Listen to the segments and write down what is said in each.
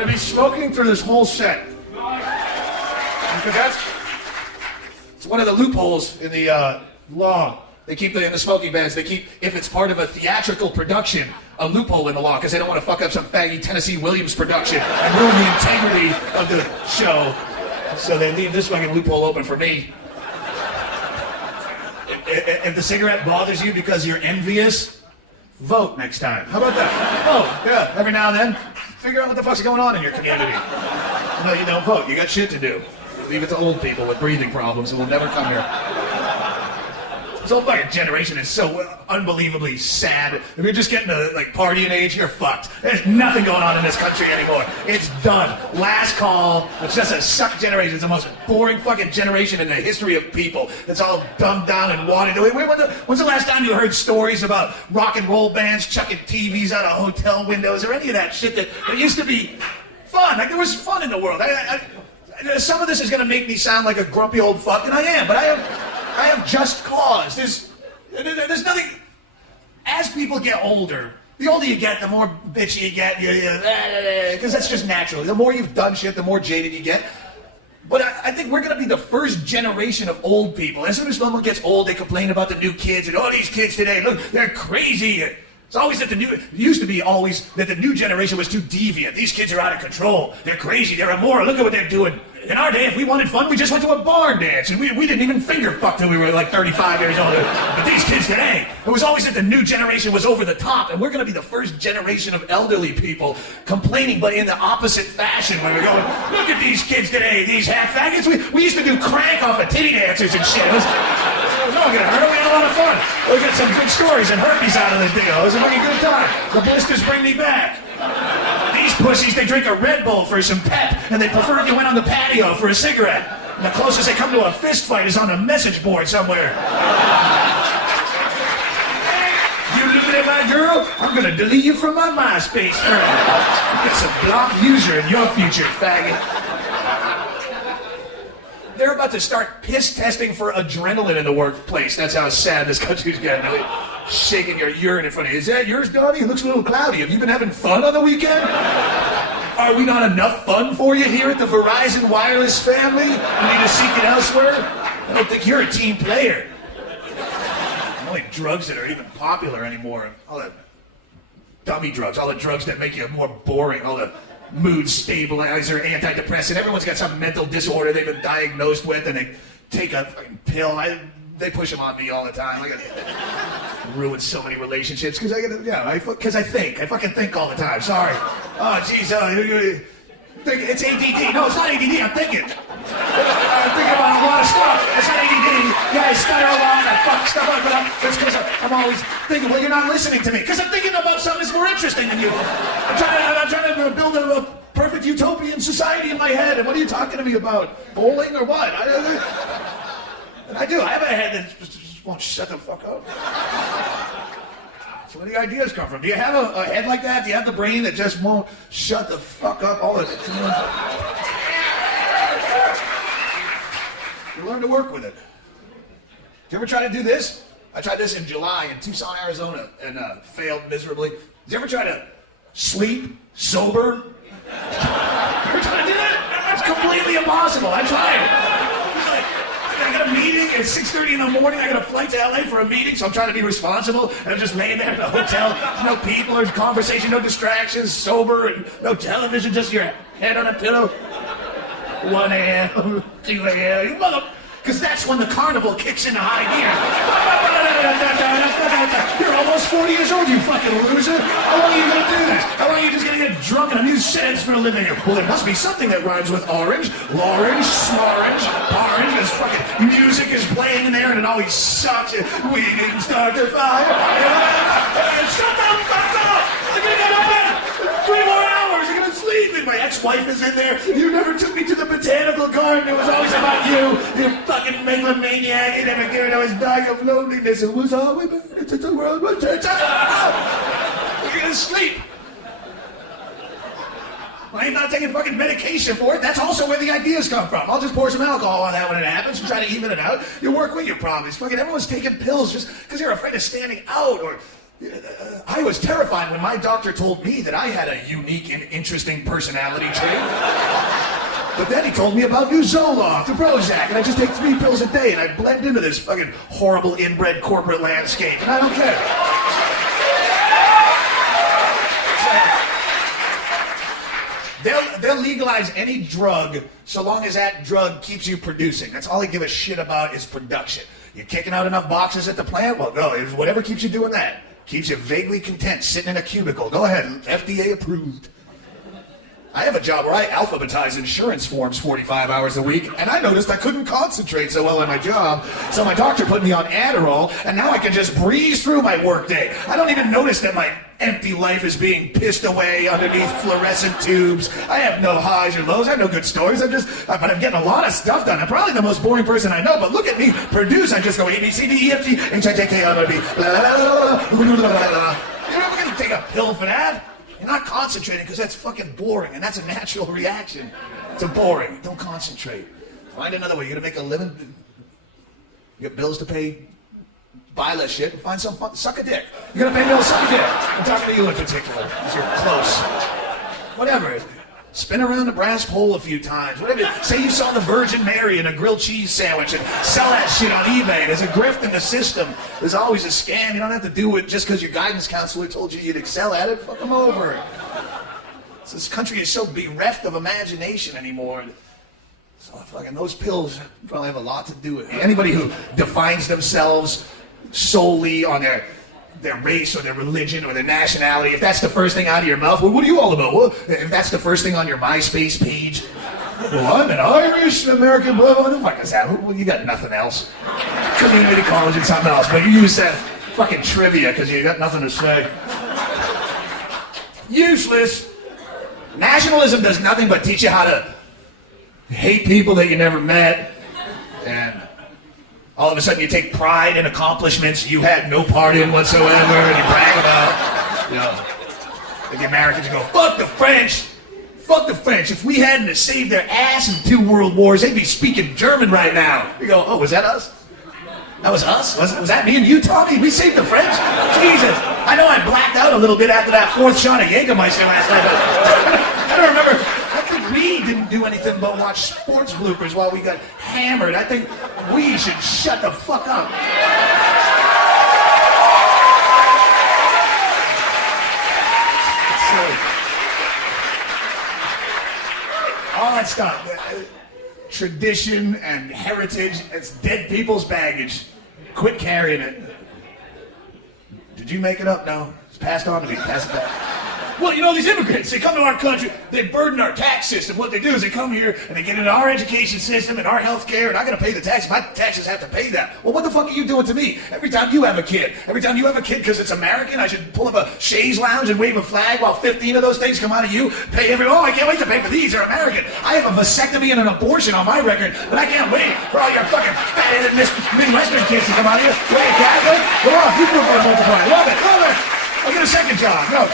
going to be smoking through this whole set. Because it's one of the loopholes in the law. They keep in the smoking bans, they keep, if it's part of a theatrical production, a loophole in the law, because they don't want to fuck up some faggy Tennessee Williams production and ruin the integrity of the show. So they leave this fucking loophole open for me. If the cigarette bothers you because you're envious, vote next time. How about that? Oh, yeah, every now and then, figure out what the fuck's going on in your community. No, you don't vote. You got shit to do. Leave it to old people with breathing problems who will never come here. This whole fucking generation is so unbelievably sad. If you're just getting to like partying age, you're fucked. There's nothing going on in this country anymore. It's done. Last call. It's just a suck generation. It's the most boring fucking generation in the history of people. It's all dumbed down and watered away. When's the last time you heard stories about rock and roll bands chucking TVs out of hotel windows or any of that shit that used to be fun? Like there was fun in the world. Some of this is going to make me sound like a grumpy old fuck, and I am, but I have just cause. There's nothing. As people get older, the older you get, the more bitchy you get, because that's just natural. The more you've done shit, the more jaded you get. But I think we're going to be the first generation of old people. As soon as someone gets old, they complain about the new kids, and oh, these kids today, look, they're crazy. It's always that it used to be always that the new generation was too deviant. These kids are out of control. They're crazy. They're immoral. Look at what they're doing. In our day, if we wanted fun, we just went to a barn dance, and we didn't even finger fuck till we were like 35 years old. But these kids today, it was always that the new generation was over the top, and we're going to be the first generation of elderly people complaining, but in the opposite fashion, where we're going, look at these kids today, these half faggots. We used to do crank off of titty dancers and shit. It was not going to hurt. We had a lot of fun. We got some good stories and herpes out of this deal. It was a fucking good time. The blisters bring me back. These pussies, they drink a Red Bull for some pep, and they prefer if you went on the patio for a cigarette. And the closest they come to a fist fight is on a message board somewhere. You looking at my girl? I'm gonna delete you from my MySpace friend. It's a blocked user in your future, faggot. They're about to start piss testing for adrenaline in the workplace. That's how sad this country's getting. Shaking your urine in front of you. Is that yours, Donnie? It looks a little cloudy. Have you been having fun on the weekend? Are we not enough fun for you here at the Verizon Wireless family? You need to seek it elsewhere? I don't think you're a team player. The only drugs that are even popular anymore, all the dummy drugs, all the drugs that make you more boring, all the mood stabilizer, antidepressant. Everyone's got some mental disorder they've been diagnosed with, and they take a fucking pill. They push them on me all the time. I gotta ruin so many relationships because I think. I fucking think all the time. Sorry. Oh, jeez. It's ADD. No, it's not ADD. I'm thinking. I'm thinking about a lot of stuff. It's not ADD. Yeah, I stutter a lot. I fuck stuff up. But that's because I'm always thinking, well, you're not listening to me. Because I'm thinking about something that's more interesting than you. I'm trying to build a perfect utopian society in my head. And what are you talking to me about? Bowling or what? And I do. I have a head that just won't shut the fuck up. That's where the ideas come from. Do you have a head like that? Do you have the brain that just won't shut the fuck up all the time? You learn to work with it. Did you ever try to do this? I tried this in July in Tucson, Arizona, and failed miserably. Did you ever try to sleep sober? You ever try to do that? It's completely impossible. I tried. I got a meeting at 6:30 in the morning. I got a flight to LA for a meeting, so I'm trying to be responsible. And I'm just laying there in the hotel. No people or conversation, no distractions, sober, and no television, just your head on a pillow. 1 a.m., 2 a.m., you mother... Because that's when the carnival kicks into high gear. You're almost 40 years old, you fucking loser. How long are you going to do this? How long are you just going to get drunk on a new sentence for a living? Well, there must be something that rhymes with orange, lorange, smorange, orange. This fucking music is playing in there and it always sucks. We didn't start the fire. Shut the fuck up! I'm going to get up in 3 more hours. I'm going to sleep. And my ex-wife is in there. You never took me to the botanical garden. It was always about you. You fucking megalomaniac. You never cared. I was dying of loneliness. It was all we it's the world. You're going to sleep. Well, I'm not taking fucking medication for it. That's also where the ideas come from. I'll just pour some alcohol on that when it happens and try to even it out. You work with your problems. Fucking everyone's taking pills just because you're afraid of standing out or I was terrified when my doctor told me that I had a unique and interesting personality trait. But then he told me about new Zoloft, the Prozac, and I just take 3 pills a day and I blend into this fucking horrible inbred corporate landscape, and I don't care. They'll legalize any drug so long as that drug keeps you producing. That's all they give a shit about is production. You're kicking out enough boxes at the plant? Well, go. Whatever keeps you doing that. Keeps you vaguely content, sitting in a cubicle. Go ahead, FDA approved. I have a job where I alphabetize insurance forms 45 hours a week, and I noticed I couldn't concentrate so well on my job, so my doctor put me on Adderall, and now I can just breeze through my workday. I don't even notice that my empty life is being pissed away underneath fluorescent tubes. I have no highs or lows. I have no good stories. but I'm getting a lot of stuff done. I'm probably the most boring person I know, but look at me produce. I just go A, B, C, D, E, F, G, H, I, J, K, L, M, N, O, P. You're never going to take a pill for that. You're not concentrating because that's fucking boring, and that's a natural reaction to boring. Don't concentrate. Find another way. You're going to make a living. You got bills to pay. Buy less shit. Find some fun. Suck a dick. You're going to pay bills. Suck a dick. I'm talking to you in particular because you're close. Whatever. Spin around the brass pole a few times. Whatever. Say you saw the Virgin Mary in a grilled cheese sandwich and sell that shit on eBay. There's a grift in the system. There's always a scam. You don't have to do it just because your guidance counselor told you you'd excel at it. Fuck them over. So this country is so bereft of imagination anymore. So fucking those pills probably have a lot to do with it. Anybody who defines themselves solely on their race or their religion or their nationality, if that's the first thing out of your mouth, well, what are you all about? Well, if that's the first thing on your MySpace page, well, I'm an Irish American, blah, blah, blah. Fuck is that? Well, you got nothing else. Community college and something else, but you use that fucking trivia because you got nothing to say. Useless. Nationalism does nothing but teach you how to hate people that you never met, and all of a sudden you take pride in accomplishments you had no part in whatsoever, and you brag about, like the Americans go, fuck the French. Fuck the French. If we hadn't saved their ass in 2 world wars, they'd be speaking German right now. You go, oh, was that us? That was us? Was that me and you, Tommy? We saved the French? Jesus. I know I blacked out a little bit after that 4th shot of Jägermeister last night, but I don't remember. I think we didn't do anything but watch sports bloopers while we got hammered. I think we should shut the fuck up. All that stuff. Tradition and heritage, it's dead people's baggage. Quit carrying it. Did you make it up? No. It's passed on to me. Pass it back. Well, you know, these immigrants, they come to our country, they burden our tax system. What they do is they come here and they get into our education system and our health care, and I gotta pay the tax. My taxes have to pay that. Well, what the fuck are you doing to me? Every time you have a kid because it's American, I should pull up a chaise lounge and wave a flag while 15 of those things come out of you, pay oh, I can't wait to pay for these, they're American. I have a vasectomy and an abortion on my record, but I can't wait for all your fucking fat-headed Midwestern kids to come out of here. Wait, Catholic? Go on, you prove I'm multiplying. Love it. I'll get a second job. No,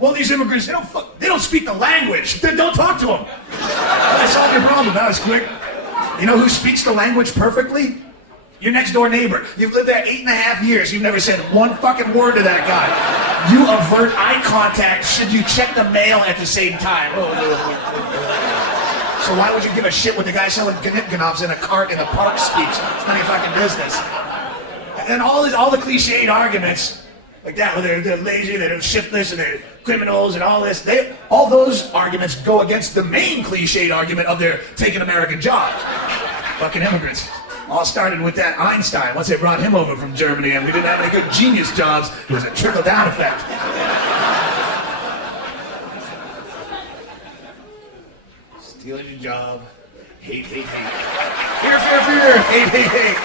well, these immigrants, they don't speak the language. Then don't talk to them. I solved your problem. That was quick. You know who speaks the language perfectly? Your next door neighbor. You've lived there 8.5 years. You've never said one fucking word to that guy. You avert eye contact should you check the mail at the same time. So why would you give a shit what the guy selling knip-knops in a cart in the park speaks? It's none of your fucking business. And all the cliched arguments like that, where they're lazy, they're shiftless, and they're criminals, and all this. All those arguments go against the main cliched argument of they're taking American jobs. Fucking immigrants. All started with that Einstein. Once they brought him over from Germany, and we didn't have any good genius jobs, it was a trickle-down effect. Stealing your job. Hate, hate, hate. Fear, fear, fear. Hate, hate, hate.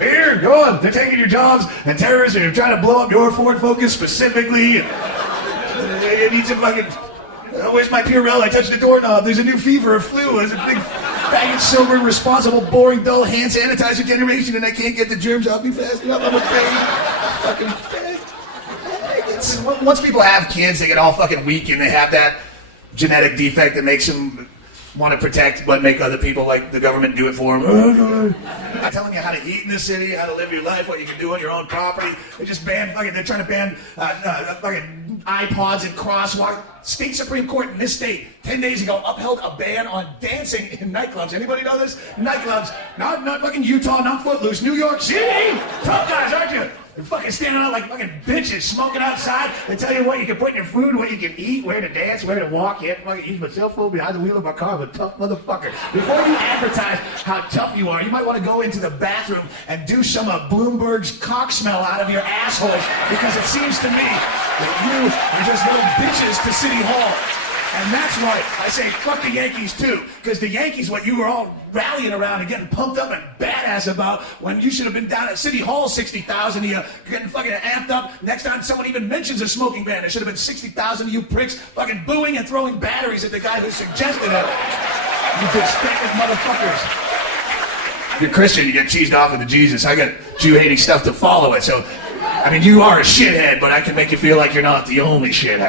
Here, go on. They're taking your jobs, and terrorists are trying to blow up your Ford Focus specifically. You need some fucking... Oh, where's my Purell? I touched the doorknob. There's a new fever or flu. There's a big, faggot, sober, responsible, boring, dull hand sanitizer generation, and I can't get the germs off me fast enough. I'm afraid. Fucking faggots. Once people have kids, they get all fucking weak, and they have that genetic defect that makes them want to protect but make other people like the government do it for them. I'm telling you how to eat in the city, how to live your life, what you can do on your own property. They just banned fucking, they're trying to ban fucking iPods and crosswalk. State Supreme Court in this state 10 days ago upheld a ban on dancing in nightclubs. Anybody know this? Nightclubs, not fucking Utah, not Footloose, New York City. Tough guys, aren't you? You're fucking standing out like fucking bitches, smoking outside. They tell you what you can put in your food, what you can eat, where to dance, where to walk. You fucking eat my cell phone behind the wheel of my car. I'm a tough motherfucker. Before you advertise how tough you are, you might want to go into the bathroom and do some of Bloomberg's cock smell out of your assholes, because it seems to me that you are just little bitches to City Hall. And that's right. I say fuck the Yankees too, because the Yankees, what you were all rallying around and getting pumped up and badass about, when you should have been down at City Hall 60,000 of you getting fucking amped up. Next time someone even mentions a smoking ban, there should have been 60,000 of you pricks fucking booing and throwing batteries at the guy who suggested it. You big stinking motherfuckers. You're Christian, you get cheesed off with the Jesus. I got Jew-hating stuff to follow it, so I mean, you are a shithead, but I can make you feel like you're not the only shithead.